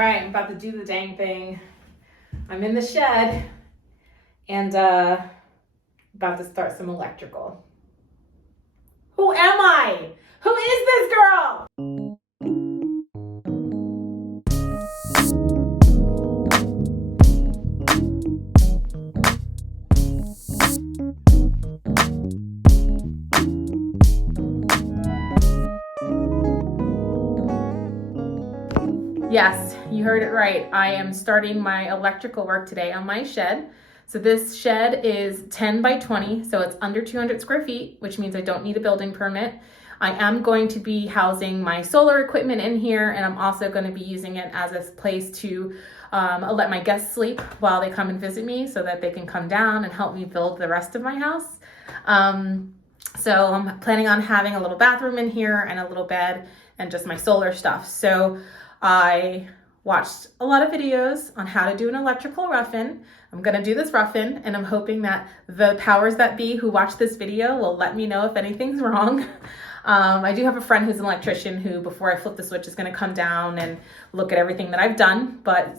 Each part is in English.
right, I'm about to do the dang thing. I'm in the shed and about to start some electrical. Who am I? Who is this girl? Yes, you heard it right. I am starting my electrical work today on my shed. So this shed is 10 by 20, so it's under 200 square feet, which means I don't need a building permit. I am going to be housing my solar equipment in here, and I'm also going to be using it as a place to let my guests sleep while they come and visit me so that they can come down and help me build the rest of my house. So I'm planning on having a little bathroom in here and a little bed and just my solar stuff. So I watched a lot of videos on how to do an electrical rough-in. I'm gonna do this rough-in, and I'm hoping that the powers that be who watch this video will let me know if anything's wrong. I do have a friend who's an electrician who, before I flip the switch, is gonna come down and look at everything that I've done. But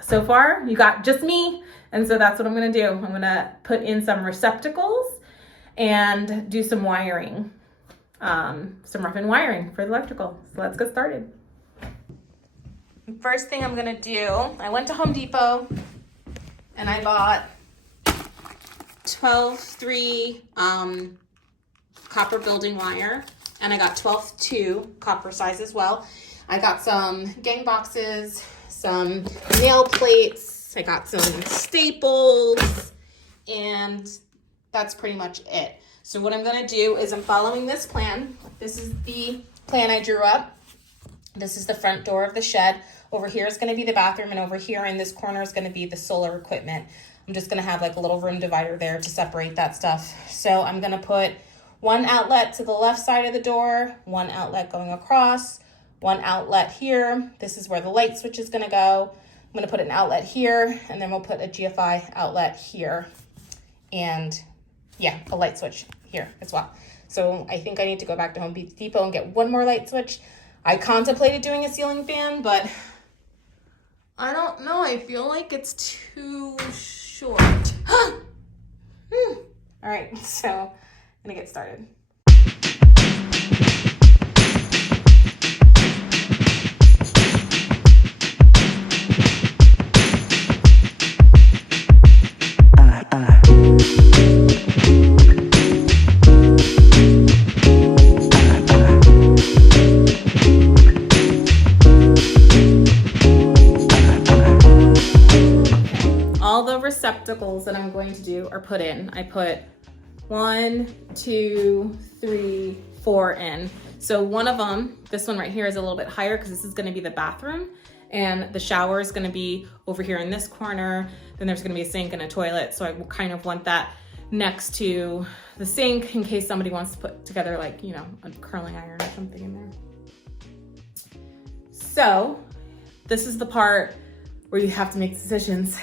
so far, you got just me, and so that's what I'm gonna do. I'm gonna put in some receptacles and do some wiring, some rough-in wiring for the electrical. So let's get started. First thing I'm gonna do, I went to Home Depot and I bought 12-3 copper building wire, and I got 12-2 copper size as well. I got some gang boxes, some nail plates, I got some staples, and that's pretty much it. So what I'm gonna do is I'm following this plan. This is the plan I drew up. This is the front door of the shed. Over here is going to be the bathroom, and over here in this corner is going to be the solar equipment. I'm just going to have like a little room divider there to separate that stuff. So I'm going to put one outlet to the left side of the door, one outlet going across, one outlet here. This is where the light switch is going to go. I'm going to put an outlet here, and then we'll put a GFI outlet here. And yeah, a light switch here as well. So I think I need to go back to Home Depot and get one more light switch. I contemplated doing a ceiling fan, but I don't know. I feel like it's too short. All right, so I'm gonna get started. All the receptacles that I'm going to do are put in. I put 1, 2, 3, 4 in. So one of them, this one right here, is a little bit higher because this is going to be the bathroom, and the shower is going to be over here in this corner. Then there's going to be a sink and a toilet. So I kind of want that next to the sink in case somebody wants to put together, like, you know, a curling iron or something in there. So this is the part where you have to make decisions.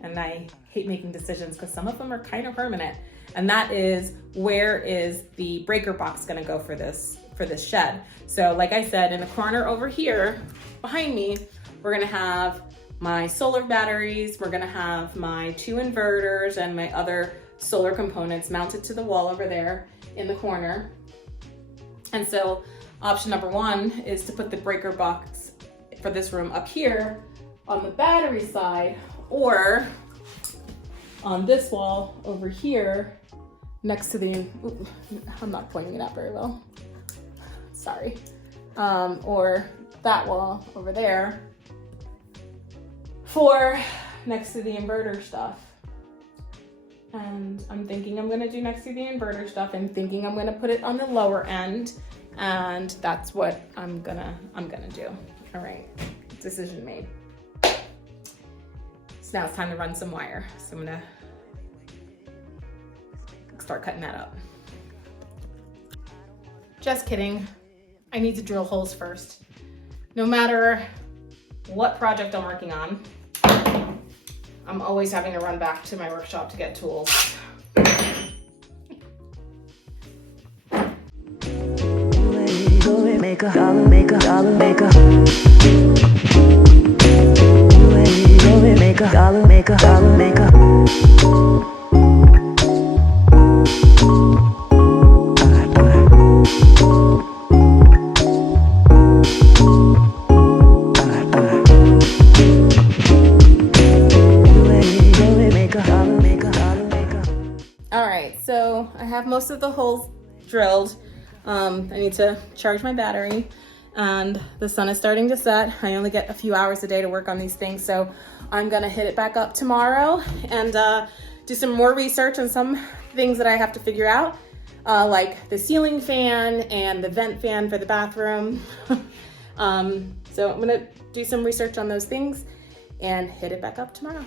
And I hate making decisions because some of them are kind of permanent. And that is, where is the breaker box gonna go for this shed? So like I said, in the corner over here behind me, we're gonna have my solar batteries, we're gonna have my 2 inverters and my other solar components mounted to the wall over there in the corner. And so option number 1 is to put the breaker box for this room up here on the battery side, or on this wall over here next to the, I'm not pointing it out very well, sorry, or that wall over there for next to the inverter stuff. And I'm thinking I'm gonna do next to the inverter stuff. I'm thinking I'm gonna put it on the lower end, and that's what I'm gonna do. All right, decision made. So now it's time to run some wire. So I'm gonna start cutting that up. Just kidding. I need to drill holes first. No matter what project I'm working on, I'm always having to run back to my workshop to get tools. Dollar maker, dollar maker, dollar maker. have most of the holes drilled. I need to charge my battery, and the sun is starting to set. I only get a few hours a day to work on these things, so I'm gonna hit it back up tomorrow and do some more research on some things that I have to figure out, like the ceiling fan and the vent fan for the bathroom. So I'm gonna do some research on those things and hit it back up tomorrow.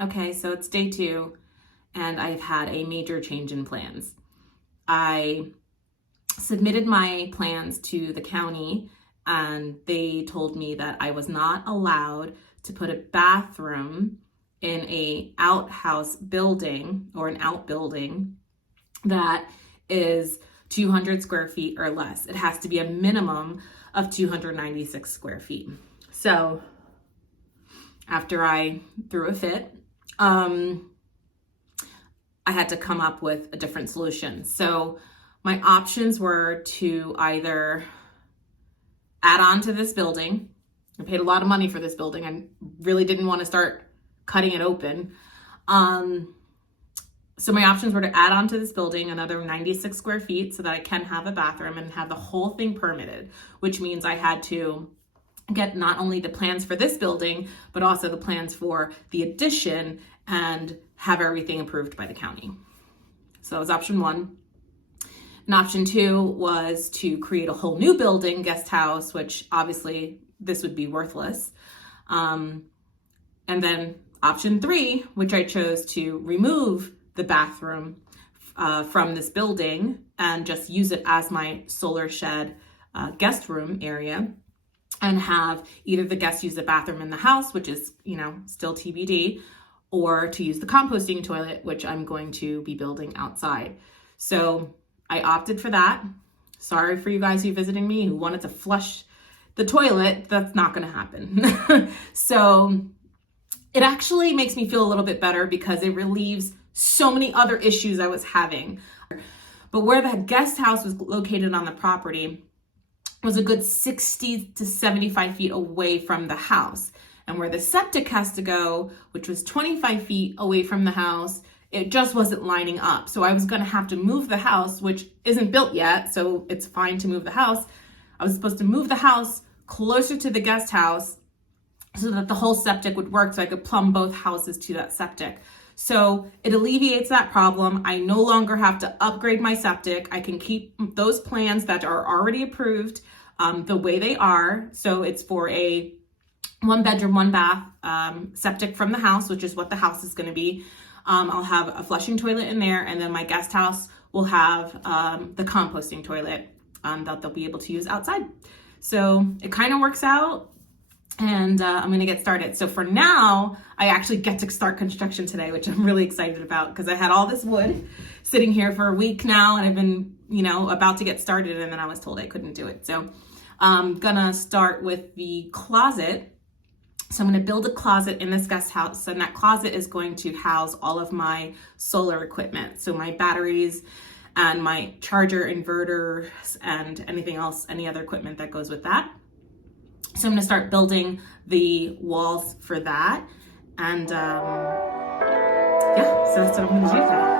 Okay, so it's day 2, and I've had a major change in plans. I submitted my plans to the county, and they told me that I was not allowed to put a bathroom in a outhouse building or an outbuilding that is 200 square feet or less. It has to be a minimum of 296 square feet. So after I threw a fit, I had to come up with a different solution. So my options were to either add on to this building. I paid a lot of money for this building. I really didn't want to start cutting it open. So my options were to add on to this building another 96 square feet so that I can have a bathroom and have the whole thing permitted, which means I had to get not only the plans for this building, but also the plans for the addition and have everything approved by the county. So that was option 1. And option 2 was to create a whole new building, guest house, which obviously this would be worthless. And then option 3, which I chose to remove the bathroom from this building and just use it as my solar shed guest room area, and have either the guests use the bathroom in the house, which is, still TBD, or to use the composting toilet, which I'm going to be building outside. So I opted for that. Sorry for you guys who are visiting me who wanted to flush the toilet. That's not going to happen. So it actually makes me feel a little bit better because it relieves so many other issues I was having. But where the guest house was located on the property was a good 60 to 75 feet away from the house. And where the septic has to go, which was 25 feet away from the house, it just wasn't lining up. So I was gonna have to move the house, which isn't built yet, so it's fine to move the house. I was supposed to move the house closer to the guest house so that the whole septic would work, so I could plumb both houses to that septic. So it alleviates that problem. I no longer have to upgrade my septic. I can keep those plans that are already approved the way they are. So it's for a 1 bedroom, 1 bath septic from the house, which is what the house is gonna be. I'll have a flushing toilet in there, and then my guest house will have the composting toilet that they'll be able to use outside. So it kind of works out. And I'm gonna get started. So for now, I actually get to start construction today, which I'm really excited about because I had all this wood sitting here for a week now, and I've been, about to get started, and then I was told I couldn't do it. So I'm gonna start with the closet. So I'm gonna build a closet in this guest house, and that closet is going to house all of my solar equipment. So my batteries and my charger, inverters, and anything else, any other equipment that goes with that. So I'm gonna start building the walls for that. And yeah, so that's what I'm gonna do today.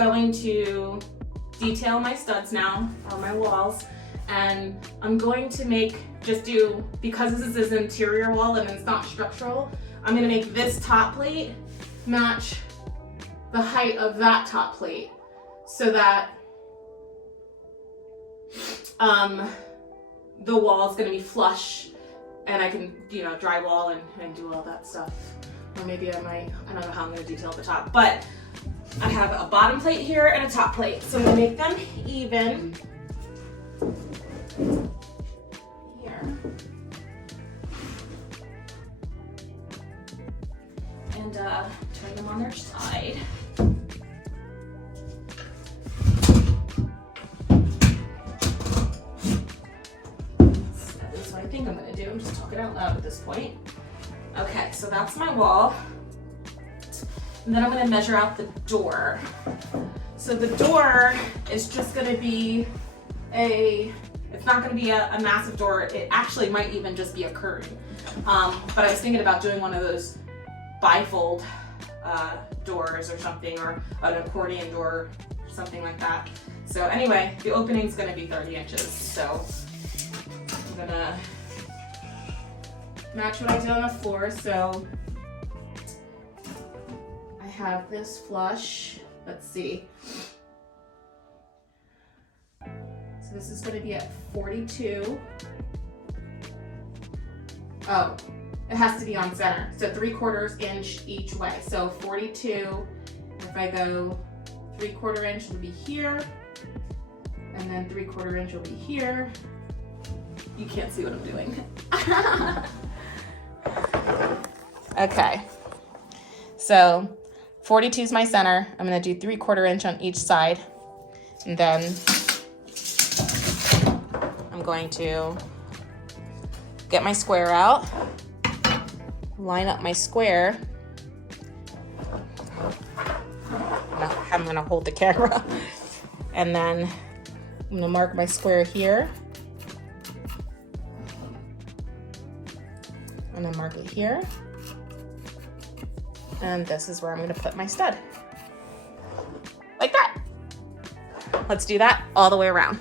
going to detail my studs now on my walls, and I'm going to because this is an interior wall and it's not structural, I'm gonna make this top plate match the height of that top plate so that the wall is gonna be flush and I can, drywall and do all that stuff. Or maybe I don't know how I'm gonna detail the top, but I have a bottom plate here and a top plate. So I'm gonna make them even here. And turn them on their side. That's what I think I'm gonna do. I'm just talking out loud at this point. Okay, so that's my wall. And then I'm gonna measure out the door. So the door is just gonna be it's not gonna be a massive door. It actually might even just be a curtain. But I was thinking about doing one of those bifold doors or something, or an accordion door, something like that. So anyway, the opening's gonna be 30 inches. So I'm gonna match what I did on the floor. So I have this flush. Let's see. So this is going to be at 42. Oh, it has to be on center. So 3/4 inch each way. So 42. If I go 3/4 inch, it'll be here, and then 3/4 inch will be here. You can't see what I'm doing. Okay, so 42 is my center. I'm gonna do 3/4 inch on each side, and then I'm going to get my square out, line up my square. I'm gonna hold the camera, and then I'm gonna mark my square here. I'm gonna mark it here. And this is where I'm gonna put my stud. Like that. Let's do that all the way around.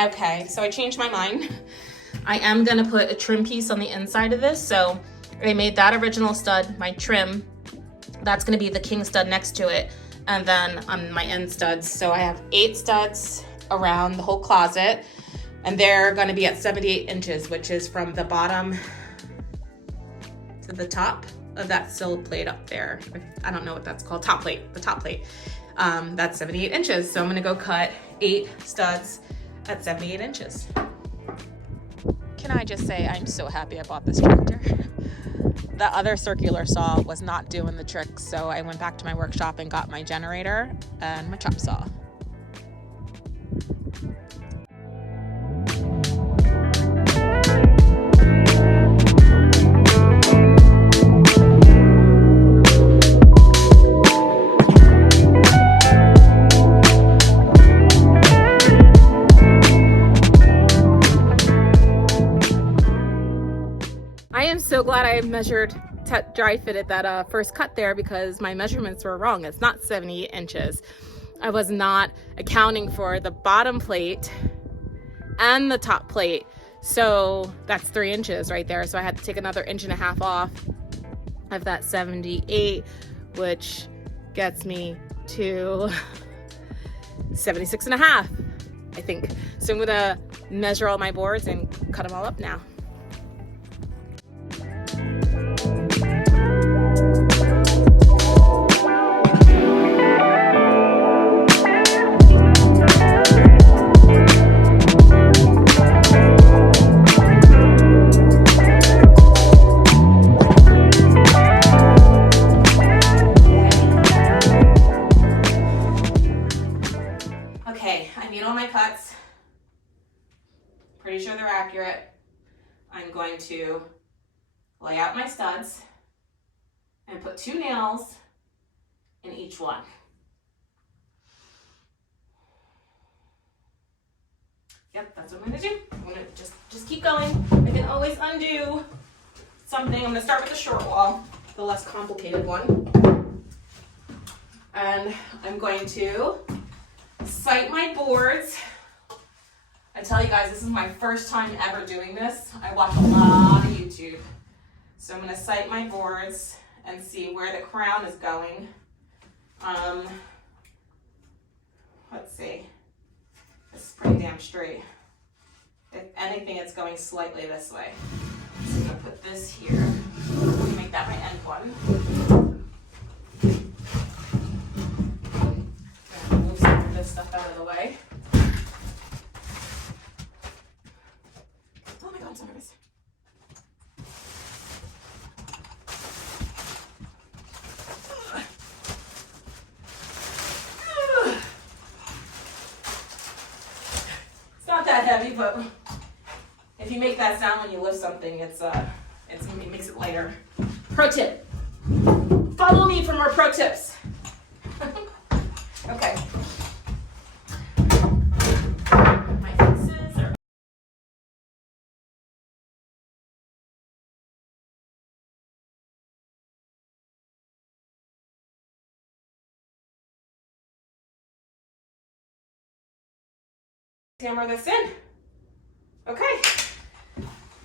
Okay, so I changed my mind. I am gonna put a trim piece on the inside of this. So I made that original stud, my trim, that's gonna be the king stud next to it. And then on my end studs. So I have 8 studs around the whole closet, and they're gonna be at 78 inches, which is from the bottom to the top of that sill plate up there. I don't know what that's called, top plate, the top plate. That's 78 inches. So I'm gonna go cut 8 studs at 78 inches. Can I just say I'm so happy I bought this tractor. The other circular saw was not doing the trick, so I went back to my workshop and got my generator and my chop saw. So glad I measured, dry fitted that first cut there, because my measurements were wrong. It's not 78 inches. I was not accounting for the bottom plate and the top plate. So that's 3 inches right there. So I had to take another 1.5 inches off of that 78, which gets me to 76.5, I think. So I'm gonna measure all my boards and cut them all up now. to lay out my studs and put 2 nails in each one. Yep, that's what I'm gonna do. I'm gonna just keep going. I can always undo something. I'm gonna start with the short wall, the less complicated one. And I'm going to sight my boards. I tell you guys, this is my first time ever doing this. I watch a lot of YouTube. So I'm gonna sight my boards and see where the crown is going. Let's see. This is pretty damn straight. If anything, it's going slightly this way. So I'm gonna put this here. Make that my end one. I'm gonna move some of this stuff out of the way. Oh my God, I'm so nervous. Not that heavy, but if you make that sound when you lift something, it makes it lighter. Pro tip. Follow me for more pro tips. Okay. My fixes are hammer this in. Okay.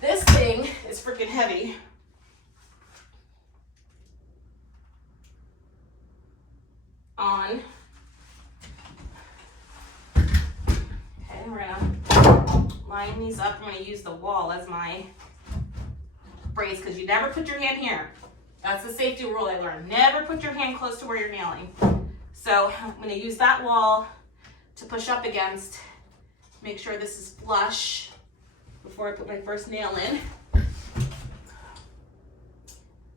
This thing is freaking heavy. On. Okay, we're gonna line these up. I'm gonna use the wall as my brace because you never put your hand here. That's the safety rule I learned. Never put your hand close to where you're nailing. So I'm gonna use that wall to push up against. Make sure this is flush before I put my first nail in.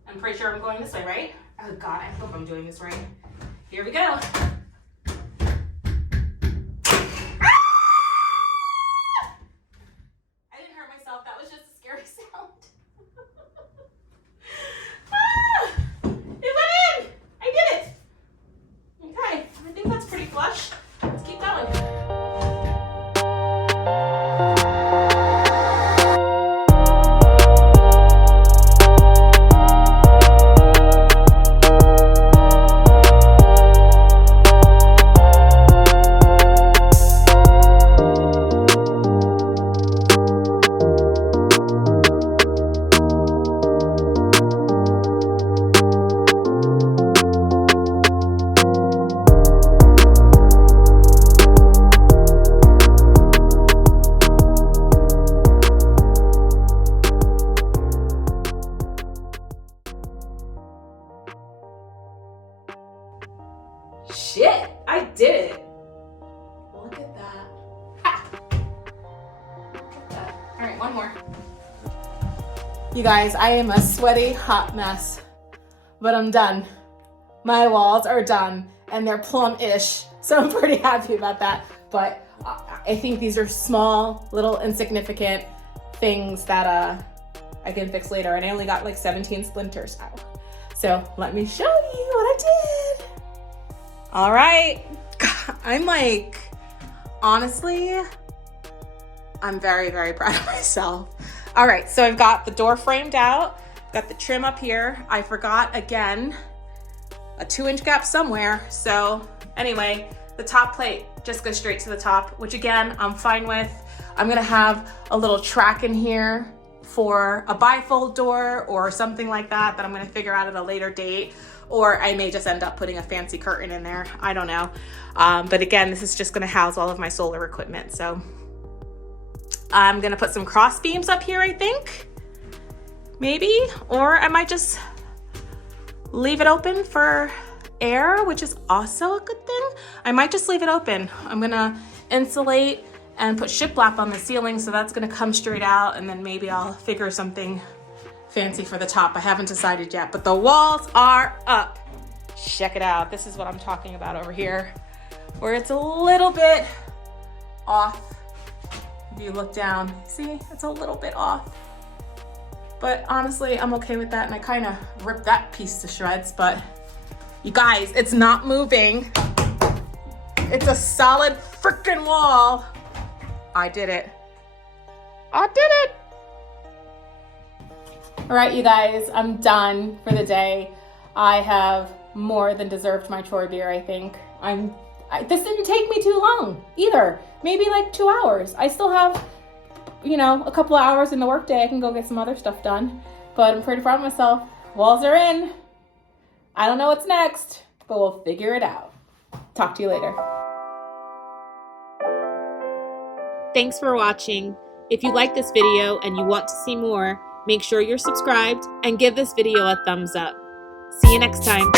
I'm pretty sure I'm going this way, right? Oh God, I hope I'm doing this right. Here we go. I didn't hurt myself. That was just a scary sound. It went in. I did it. Okay, I think that's pretty flush. Let's keep going. Shit, I did it. Look at that. Ha! Look at that. All right, one more. You guys, I am a sweaty, hot mess, but I'm done. My walls are done and they're plumb-ish, so I'm pretty happy about that. But I think these are small, little insignificant things that I can fix later. And I only got like 17 splinters out. So let me show you what I did. All right, I'm like, honestly, I'm very, very proud of myself. All right, so I've got the door framed out, got the trim up here. I forgot, again, a 2-inch gap somewhere. So anyway, the top plate just goes straight to the top, which again, I'm fine with. I'm gonna have a little track in here for a bifold door or something like that I'm gonna figure out at a later date. Or I may just end up putting a fancy curtain in there. I don't know. But again, this is just gonna house all of my solar equipment. So I'm gonna put some cross beams up here, I think, maybe. Or I might just leave it open for air, which is also a good thing. I might just leave it open. I'm gonna insulate and put shiplap on the ceiling, so that's gonna come straight out, and then maybe I'll figure something fancy for the top. I haven't decided yet, but the walls are up. Check it out. This is what I'm talking about over here, where it's a little bit off. If you look down, see, it's a little bit off. But honestly, I'm okay with that. And I kind of ripped that piece to shreds, but you guys, it's not moving. It's a solid freaking wall. I did it. I did it. All right, you guys, I'm done for the day. I have more than deserved my chore beer, I think. This didn't take me too long either. Maybe like 2 hours. I still have, a couple of hours in the workday. I can go get some other stuff done, but I'm pretty proud of myself. Walls are in. I don't know what's next, but we'll figure it out. Talk to you later. Thanks for watching. If you like this video and you want to see more, make sure you're subscribed and give this video a thumbs up. See you next time.